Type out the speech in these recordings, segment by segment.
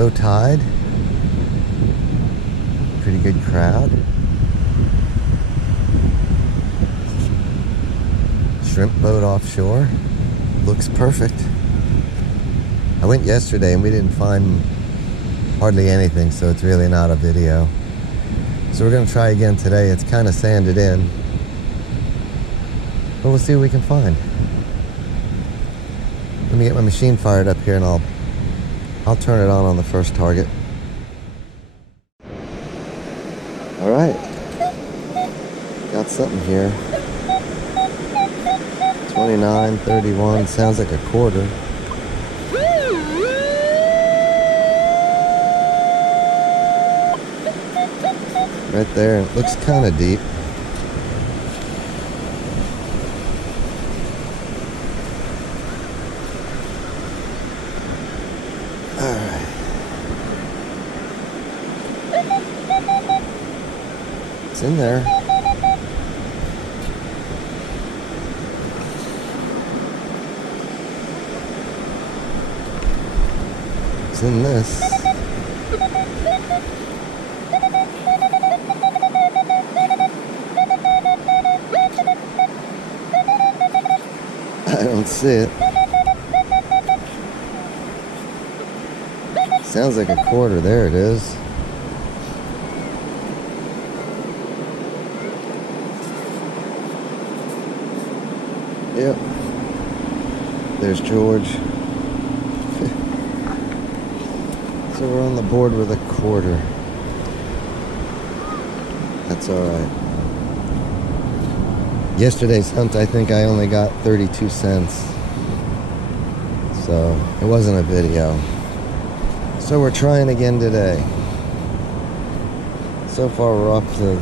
low tide. Pretty good crowd. Shrimp boat offshore. Looks perfect. I went yesterday and we didn't find hardly anything, so it's really not a video. So we're gonna try again today. It's kind of sanded in, but we'll see what we can find. Let me get my machine fired up here and I'll turn it on the first target. All right, got something here. 29, 31, sounds like a quarter. Right there, it looks kind of deep. All right. It's in there. It's in this. I don't see it. Sounds like a quarter. There it is. Yep. There's George. So we're on the board with a quarter. That's alright. Yesterday's hunt, I think I only got 32 cents. So it wasn't a video. So we're trying again today. So far we're off to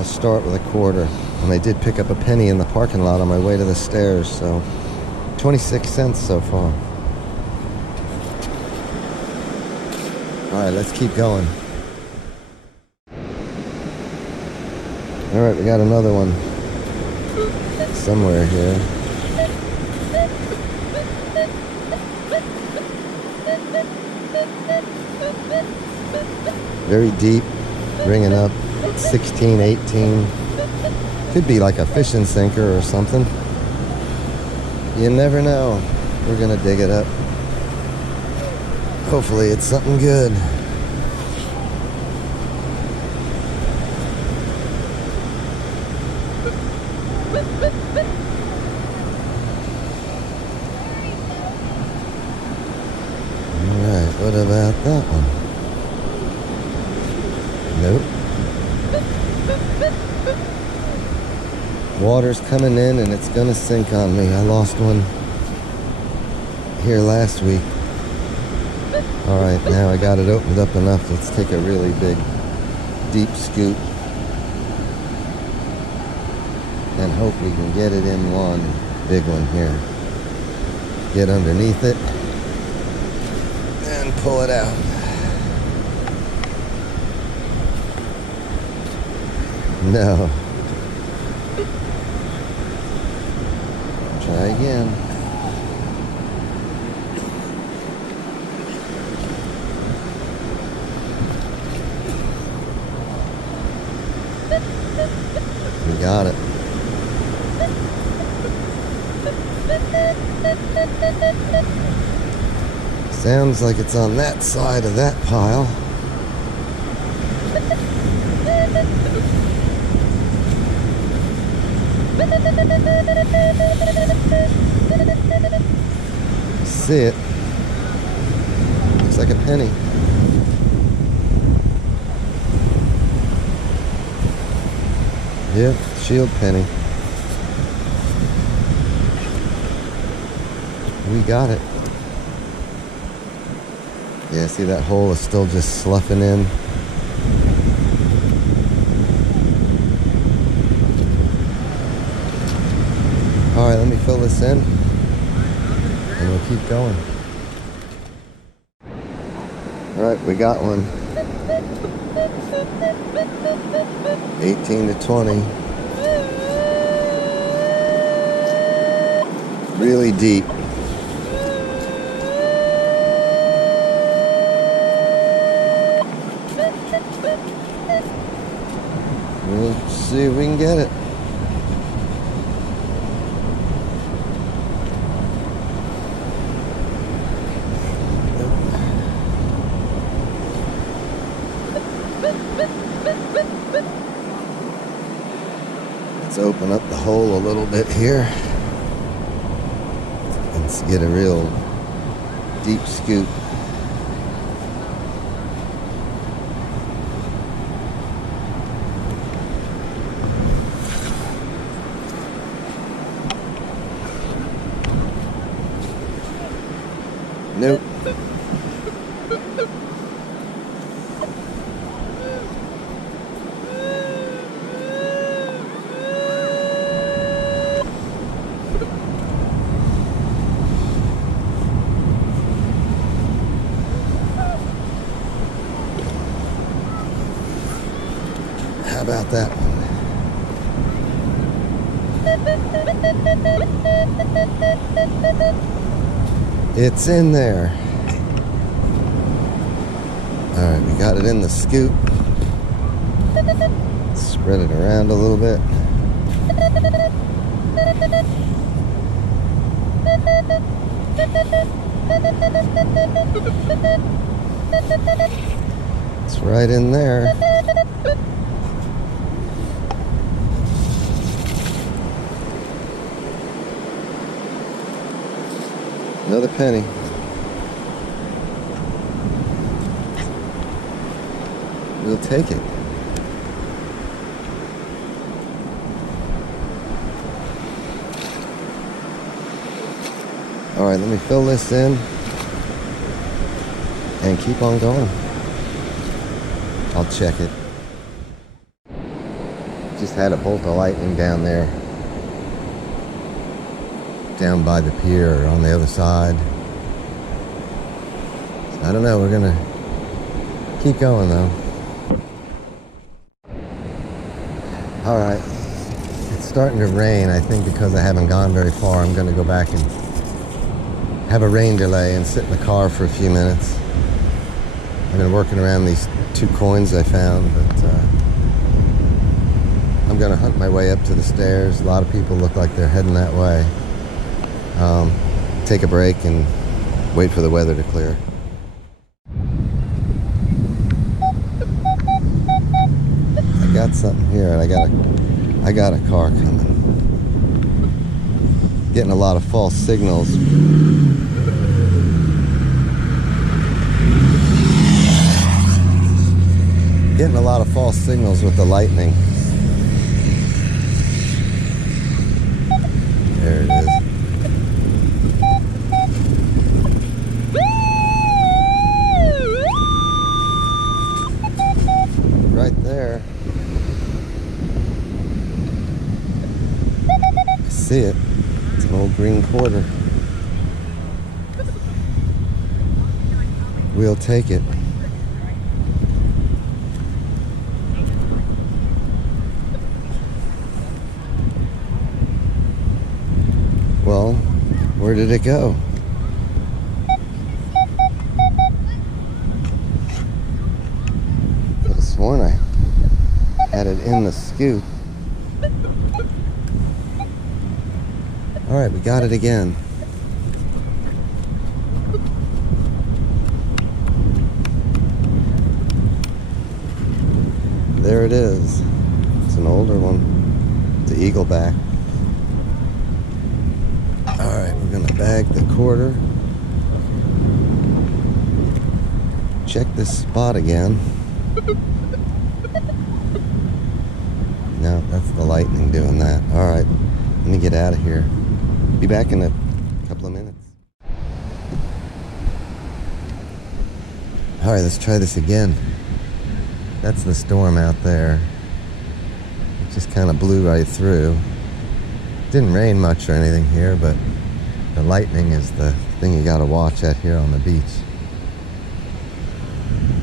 a start with a quarter. And I did pick up a penny in the parking lot on my way to the stairs, so 26 cents so far. Alright, let's keep going. Alright, we got another one somewhere here. Very deep, ringing up 16, 18. Could be like a fishing sinker or something. You never know. We're gonna dig it up. Hopefully it's something good. Alright, what about that one? Nope. Water's coming in and it's gonna sink on me. I lost one here last week. Alright, now I got it opened up enough. Let's take a really big, deep scoop and hope we can get it in one big one here. Get underneath it and pull it out. No. Try again. We got it. Sounds like it's on that side of that pile. See it. Looks like a penny. Yep, shield penny. We got it. Yeah, see that hole is still just sloughing in. Alright, let me fill this in and we'll keep going. Alright, we got one. 18 to 20. Really deep. We'll see if we can get it. Let's open up the hole a little bit here and get a real deep scoop. Nope. How about that one? It's in there. All right, we got it in the scoop. Spread it around a little bit. It's right in there. Another penny. We'll take it. All right, let me fill this in and keep on going. I'll check it. Just had a bolt of lightning down there, down by the pier or on the other side. I don't know, we're gonna keep going though. All right, it's starting to rain. I think because I haven't gone very far, I'm gonna go back and have a rain delay and sit in the car for a few minutes. I've been working around these 2 coins I found, but I'm gonna hunt my way up to the stairs. A lot of people look like they're heading that way. Take a break and wait for the weather to clear. I got something here, and I got a car coming. Getting a lot of false signals. Getting a lot of false signals with the lightning. There it is. Right there. I see it. It's an old green quarter. We'll take it. Well, where did it go? Could have sworn I had it in the scoop. All right, we got it again. There it is. It's an older one. It's an eagleback. All right, we're gonna bag the quarter. Check this spot again. No, that's the lightning doing that. All right, let me get out of here. Be back in a couple of minutes. All right, let's try this again. That's the storm out there. It just kind of blew right through. Didn't rain much or anything here, but the lightning is the thing you got to watch at here on the beach.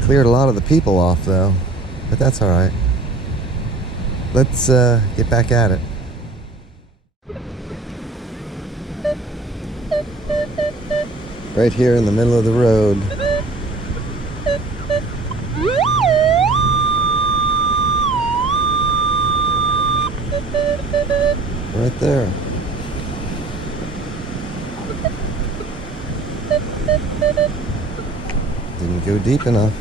Cleared a lot of the people off though, but that's all right. Let's get back at it. Right here in the middle of the road. right there. Didn't go deep enough.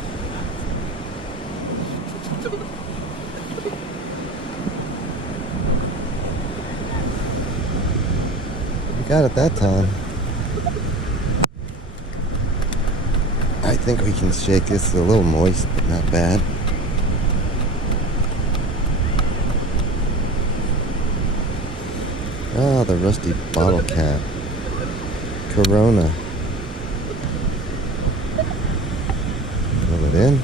We got it that time. I think we can shake this. It's a little moist, but not bad. Ah, the rusty bottle cap. Corona. Fill it in.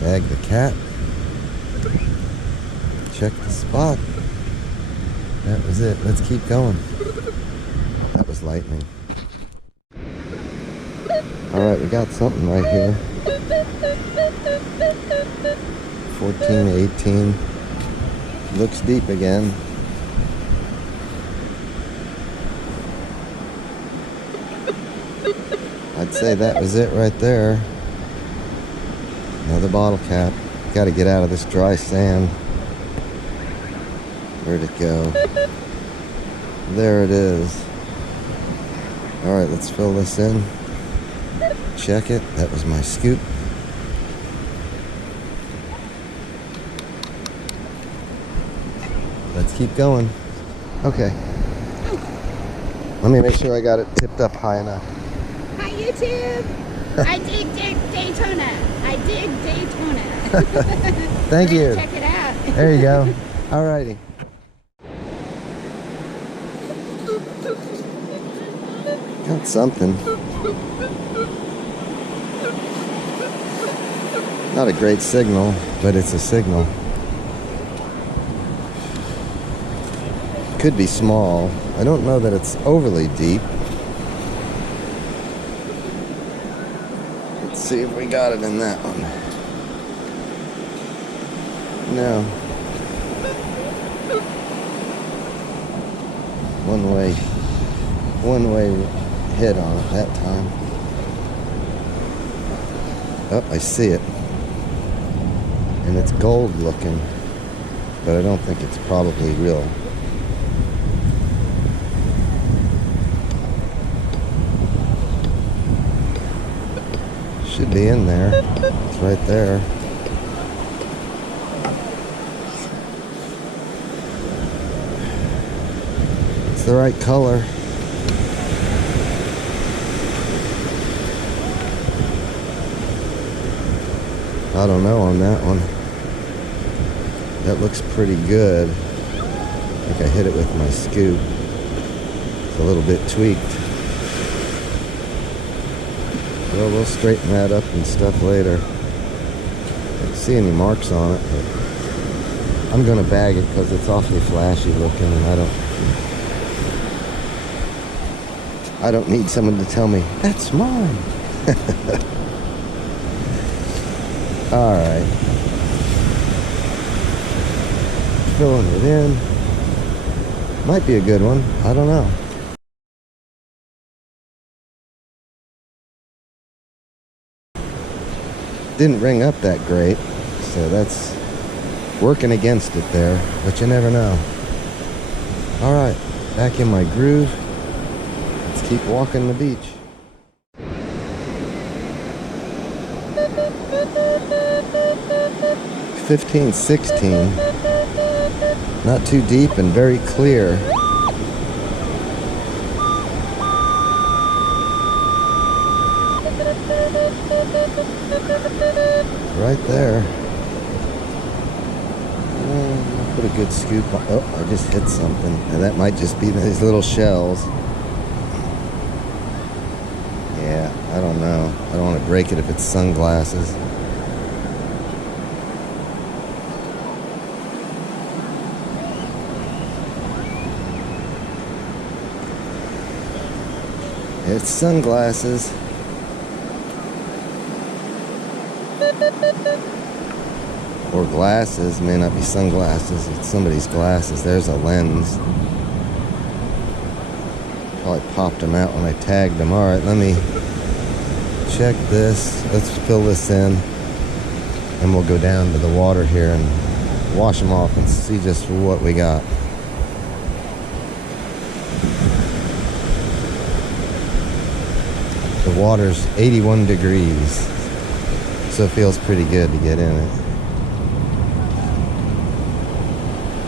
Bag the cat. Check the spot. That was it. Let's keep going. That was lightning. Alright, we got something right here. 14, 18. Looks deep again. I'd say that was it right there. Another bottle cap. Got to get out of this dry sand. Where'd it go? There it is. Alright, let's fill this in. Check it. That was my scoop. Let's keep going. Okay. Let me make sure I got it tipped up high enough. Hi, YouTube. I dig Daytona. I dig Daytona. Thank you. Check it out. There you go. Alrighty. Got something. Not a great signal, but it's a signal. Could be small. I don't know that it's overly deep. Let's see if we got it in that one. No. One way hit on it that time. Oh, I see it. And it's gold looking, but I don't think it's probably real. Should be in there. It's right there. It's the right color. I don't know on that one. That looks pretty good. I think I hit it with my scoop. It's a little bit tweaked. Well, we'll straighten that up and stuff later. I don't see any marks on it, but I'm gonna bag it because it's awfully flashy looking, and I don't need someone to tell me that's mine. All right, filling it in. Might be a good one. I don't know. Didn't ring up that great, so that's working against it there, but you never know. All right, back in my groove. Let's keep walking the beach. $15, $16. Not too deep and very clear. Right there. Put a good scoop on. Oh, I just hit something. And that might just be these little shells. Yeah, I don't know. I don't want to break it if it's sunglasses. It's sunglasses. Or glasses, may not be sunglasses, it's somebody's glasses. There's a lens. Probably popped them out when I tagged them. Alright, let me check this. Let's fill this in. And we'll go down to the water here and wash them off and see just what we got. The water's 81 degrees, so it feels pretty good to get in it.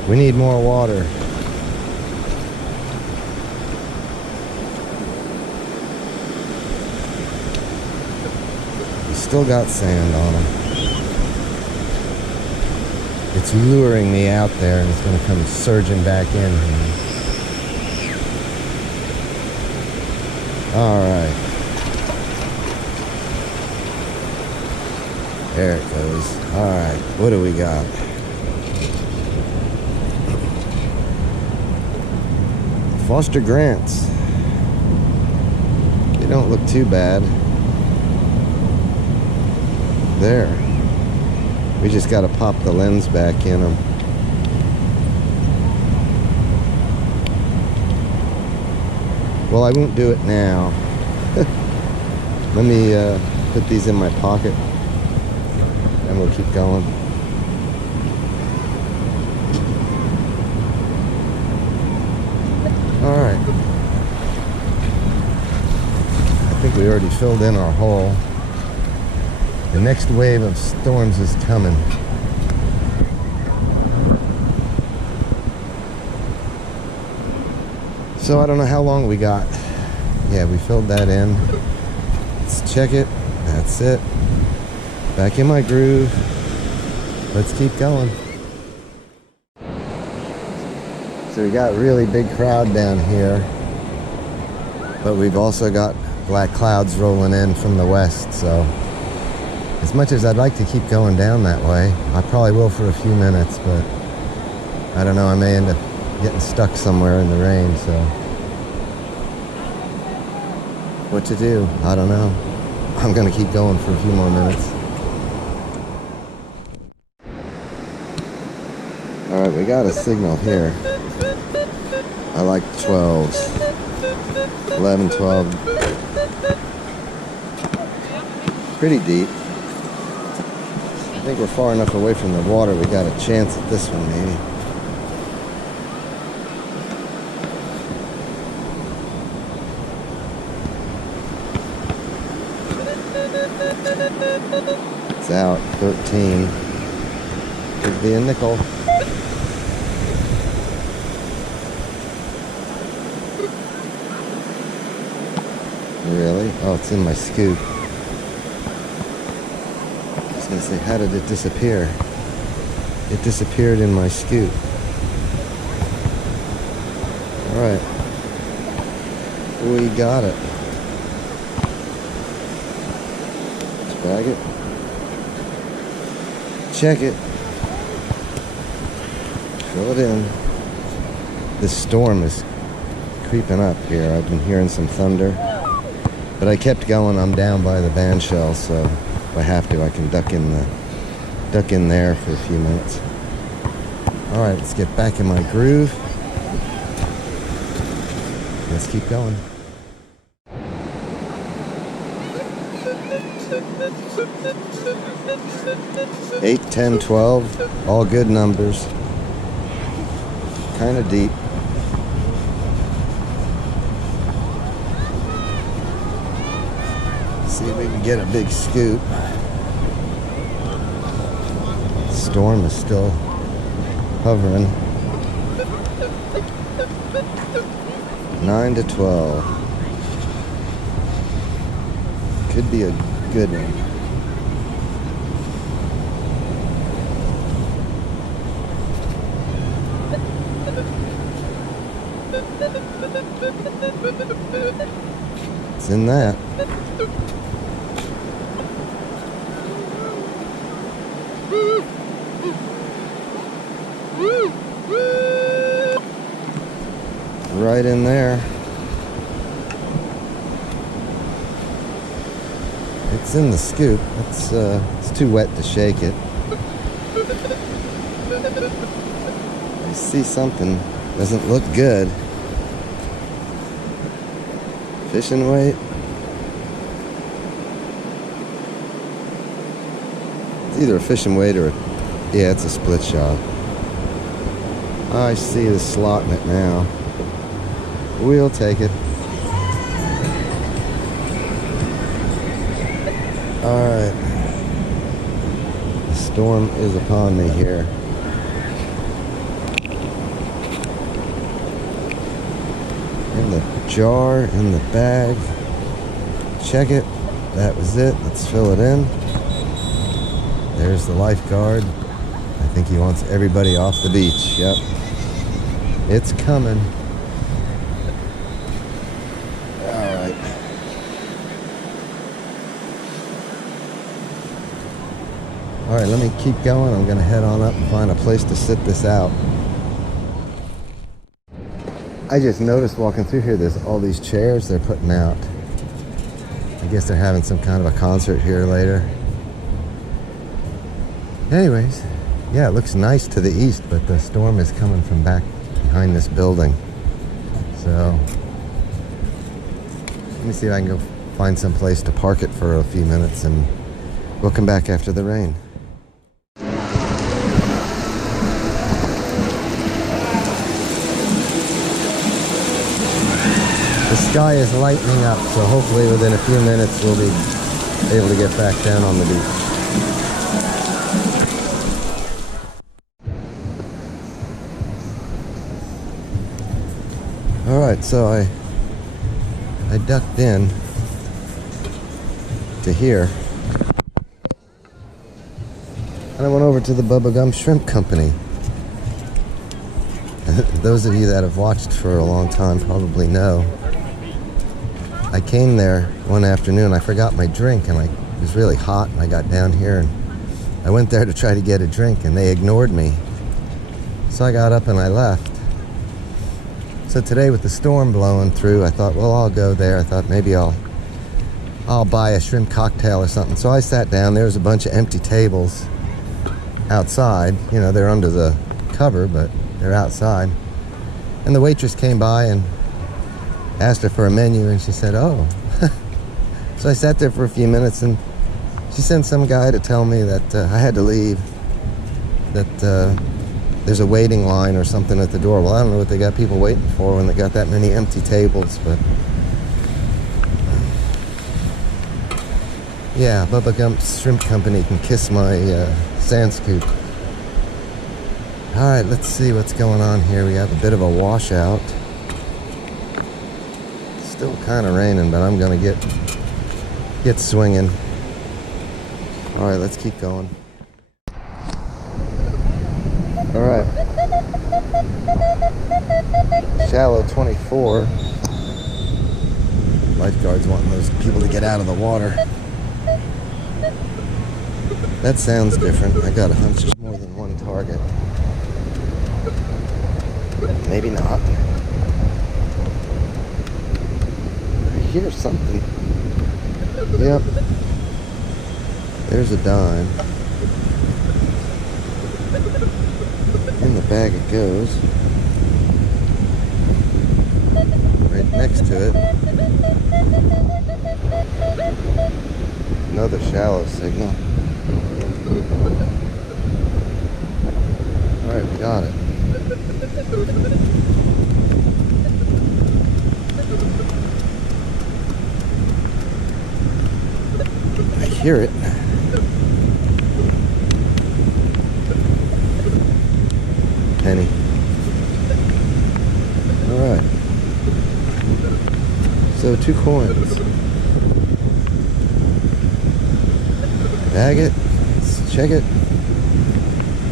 We need more water. We still got sand on them. It's luring me out there and it's going to come surging back in here. Alright. There it goes. Alright, what do we got? Foster Grants. They don't look too bad. There. We just got to pop the lens back in them. Well, I won't do it now. Let me put these in my pocket and we'll keep going. Alright. I think we already filled in our hole. The next wave of storms is coming. So I don't know how long we got. Yeah, we filled that in. Let's check it. That's it. Back in my groove. Let's keep going. So we got a really big crowd down here. But we've also got black clouds rolling in from the west, so as much as I'd like to keep going down that way, I probably will for a few minutes, but I don't know, I may end up getting stuck somewhere in the rain, so what to do? I don't know. I'm gonna keep going for a few more minutes. Alright, we got a signal here. I like 12s. 11, 12. Pretty deep. I think we're far enough away from the water, we got a chance at this one maybe. It's out, 13. Could be a nickel. Really? Oh, it's in my scoop. I was gonna say, how did it disappear? It disappeared in my scoop. Alright. We got it. Let's bag it. Check it. Fill it in. This storm is creeping up here. I've been hearing some thunder. But I kept going. I'm down by the band shell, so if I have to, I can duck in there for a few minutes. All right, let's get back in my groove. Let's keep going. Eight, 10, 12, all good numbers. Kind of deep. See if we can get a big scoop. The storm is still hovering. 9 to 12. Could be a good one. It's in that. Right in there. It's in the scoop. It's too wet to shake it. I see something. Doesn't look good. Fishing weight. It's either a fishing weight or yeah, it's a split shot. I see the slot in it now. We'll take it. Alright. The storm is upon me here. In the jar, in the bag. Check it. That was it. Let's fill it in. There's the lifeguard. I think he wants everybody off the beach. Yep. It's coming. Alright. Alright, let me keep going. I'm going to head on up and find a place to sit this out. I just noticed walking through here, there's all these chairs they're putting out. I guess they're having some kind of a concert here later. Anyways, yeah, it looks nice to the east, but the storm is coming from back behind this building. So, let me see if I can go find some place to park it for a few minutes, and we'll come back after the rain. The sky is lightening up, so hopefully within a few minutes we'll be able to get back down on the beach. Alright, so I ducked in to here, and I went over to the Bubblegum Shrimp Company. Those of you that have watched for a long time probably know. I came there one afternoon, I forgot my drink, and it was really hot, and I got down here and I went there to try to get a drink, and they ignored me. So I got up and I left. So today with the storm blowing through, I thought, well, I'll go there. I thought maybe I'll buy a shrimp cocktail or something. So I sat down. There was a bunch of empty tables outside. You know, they're under the cover, but they're outside. And the waitress came by and asked her for a menu, and she said, oh. So I sat there for a few minutes, and she sent some guy to tell me that I had to leave, that there's a waiting line or something at the door. Well, I don't know what they got people waiting for when they got that many empty tables, but yeah, Bubba Gump's Shrimp Company can kiss my sand scoop. Alright, let's see what's going on here. We have a bit of a washout. Still kind of raining, but I'm gonna get swinging. Alright, let's keep going. Alright. Shallow 24. Lifeguards wanting those people to get out of the water. That sounds different. I got a hunch there's more than one target. Maybe not. I hear something. Yep. There's a dime. In the bag it goes. Right next to it. Another shallow signal. Alright, we got it. I hear it. Penny. Alright. So 2 coins. Bag it. Let's check it.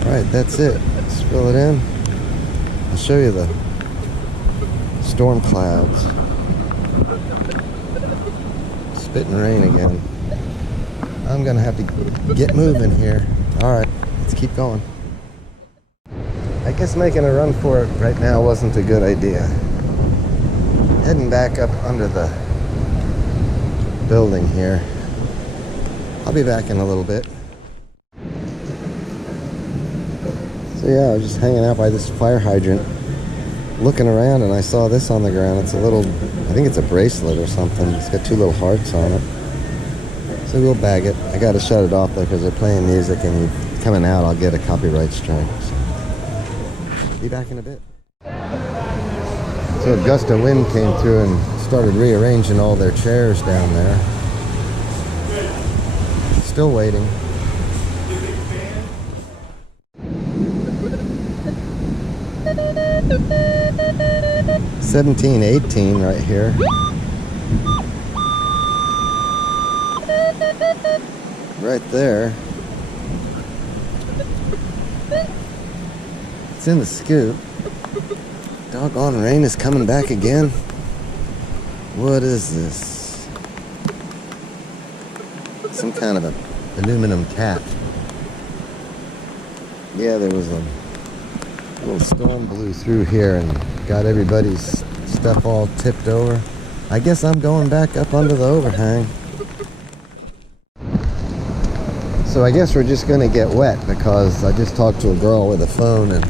Alright, that's it. Let's fill it in. I'll show you the storm clouds. Spitting rain again. I'm gonna have to get moving here. Alright, let's keep going. I guess making a run for it right now wasn't a good idea. Heading back up under the building here. I'll be back in a little bit. So yeah, I was just hanging out by this fire hydrant, looking around, and I saw this on the ground. It's a little, I think it's a bracelet or something. It's got 2 little hearts on it. So we'll bag it. I gotta shut it off though because they're playing music, and coming out I'll get a copyright strike. So. Be back in a bit. So a gust of wind came through and started rearranging all their chairs down there. Still waiting. $17.18 right here. Right there. It's in the scoop. Doggone rain is coming back again. What is this? Some kind of an aluminum cap. Yeah, there was a little storm blew through here and got everybody's stuff all tipped over. I guess I'm going back up under the overhang. So I guess we're just going to get wet because I just talked to a girl with a phone and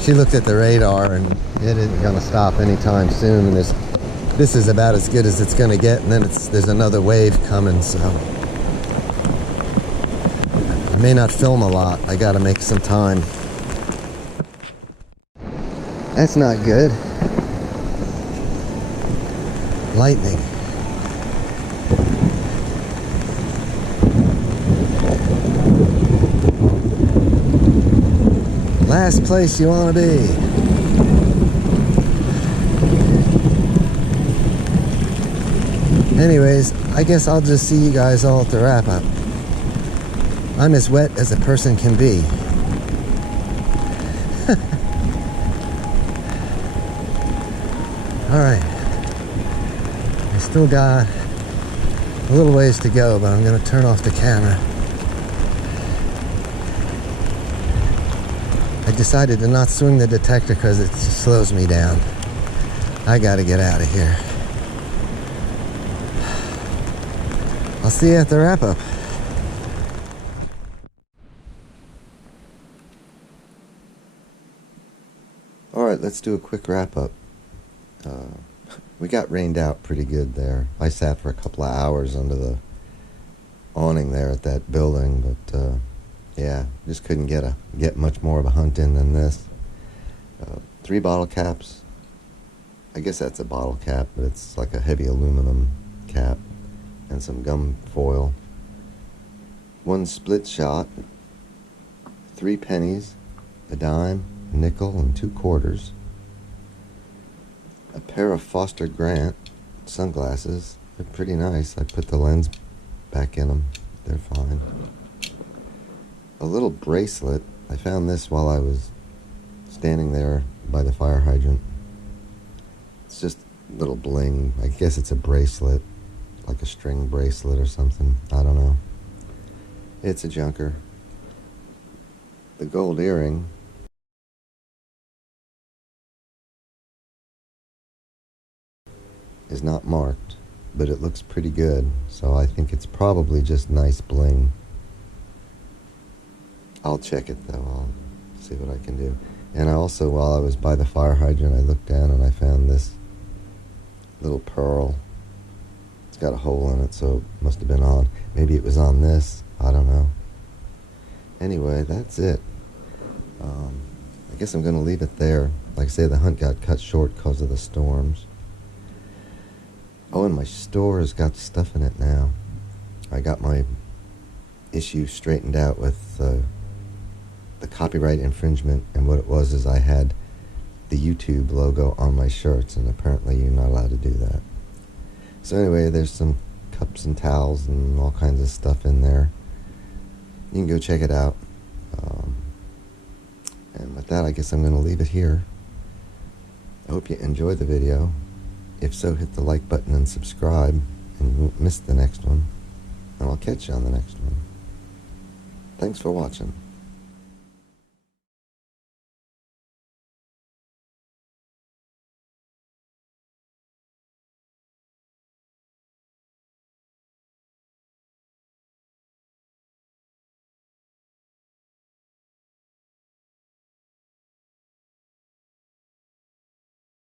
she looked at the radar and it isn't going to stop anytime soon. And this is about as good as it's going to get, and then there's another wave coming, so I may not film a lot. I got to make some time. That's not good. Lightning. Last place you want to be. Anyways, I guess I'll just see you guys all at the wrap up. I'm as wet as a person can be. Alright. I still got a little ways to go, but I'm going to turn off the camera. I decided to not swing the detector because it just slows me down. I got to get out of here. I'll see you at the wrap up. Alright, let's do a quick wrap up. We got rained out pretty good there. I sat for a couple of hours under the awning there at that building, but yeah, just couldn't get much more of a hunt in than this. 3 bottle caps. I guess that's a bottle cap, but it's like a heavy aluminum cap, and some gum foil. 1 split shot, 3 pennies, a dime, a nickel, and 2 quarters. A pair of Foster Grant sunglasses. They're pretty nice. I put the lens back in them. They're fine. A little bracelet. I found this while I was standing there by the fire hydrant. It's just a little bling. I guess it's a bracelet, like a string bracelet or something. I don't know. It's a junker. The gold earring. Is not marked, but it looks pretty good, so I think it's probably just nice bling. I'll check it though. I'll see what I can do. And I also, while I was by the fire hydrant, I looked down and I found this little pearl. It's got a hole in it, so it must have been on. Maybe it was on this. I don't know. Anyway, that's it. I guess I'm going to leave it there. Like I say, the hunt got cut short because of the storms. Oh, and my store has got stuff in it now. I got my issue straightened out with the copyright infringement, and what it was is I had the YouTube logo on my shirts, and apparently you're not allowed to do that. So anyway, there's some cups and towels and all kinds of stuff in there. You can go check it out. And with that, I guess I'm going to leave it here. I hope you enjoyed the video. If so, hit the like button and subscribe, and you won't miss the next one. And I'll catch you on the next one. Thanks for watching.